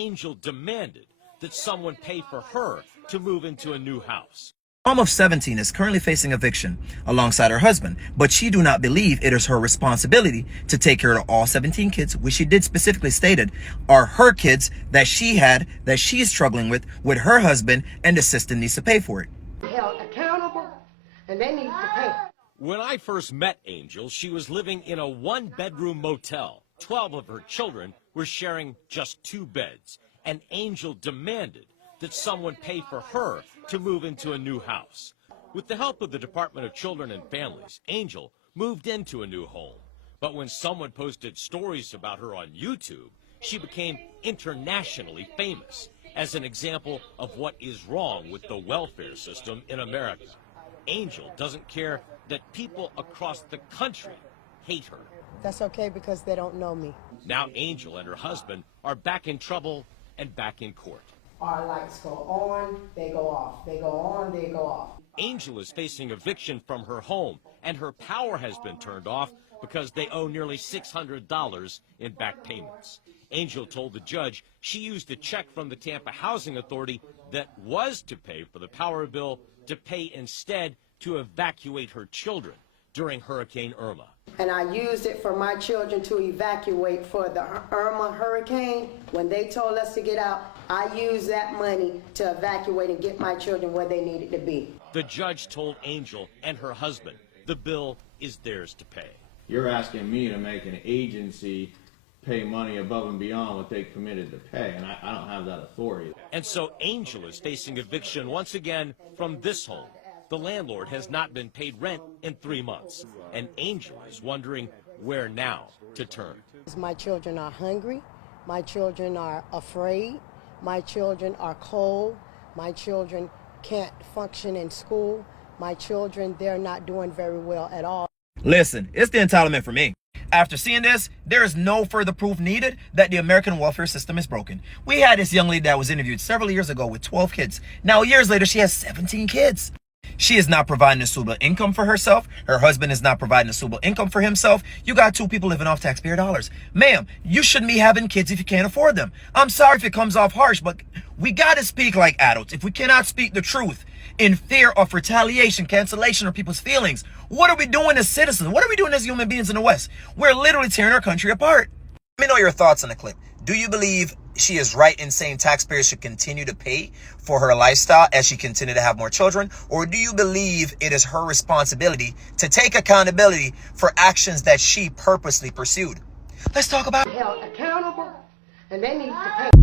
Angel demanded that someone pay for her to move into a new house. Mom of 17 is currently facing eviction alongside her husband, but she do not believe it is her responsibility to take care of all 17 kids, which she did specifically stated are her kids that she had, that she is struggling with her husband, and the system needs to pay for it. Held accountable, and they need to pay. When I first met Angel, she was living in a one-bedroom motel. 12 of her children were sharing just 2 beds, and Angel demanded that someone pay for her to move into a new house. With the help of the Department of Children and Families, Angel moved into a new home. But when someone posted stories about her on YouTube, she became internationally famous as an example of what is wrong with the welfare system in America. Angel doesn't care that people across the country hate her. That's okay because they don't know me. Now Angel and her husband are back in trouble and back in court. Our lights go on, they go off. They go on, they go off. Angel is facing eviction from her home, and her power has been turned off because they owe nearly $600 in back payments. Angel told the judge she used a check from the Tampa Housing Authority that was to pay for the power bill to pay instead to evacuate her children during Hurricane Irma. And I used it for my children to evacuate for the Irma hurricane. When they told us to get out, I used that money to evacuate and get my children where they needed to be. The judge told Angel and her husband the bill is theirs to pay. You're asking me to make an agency pay money above and beyond what they committed to pay, and I don't have that authority. And so Angel is facing eviction once again from this home. The landlord has not been paid rent in 3 months, and Angel is wondering where now to turn. My children are hungry. My children are afraid. My children are cold. My children can't function in school. My children, they're not doing very well at all. Listen, it's the entitlement for me. After seeing this, there is no further proof needed that the American welfare system is broken. We had this young lady that was interviewed several years ago with 12 kids. Now, years later, she has 17 kids. She is not providing a suitable income for herself. Her husband is not providing a suitable income for himself. You got 2 people living off taxpayer dollars. Ma'am, you shouldn't be having kids if you can't afford them. I'm sorry if it comes off harsh, but we got to speak like adults. If we cannot speak the truth in fear of retaliation, cancellation, or people's feelings, what are we doing as citizens? What are we doing as human beings in the West? We're literally tearing our country apart. Let me know your thoughts on the clip. Do you believe she is right in saying taxpayers should continue to pay for her lifestyle as she continue to have more children? Or do you believe it is her responsibility to take accountability for actions that she purposely pursued? Let's talk about it. Held accountable, and they need to pay.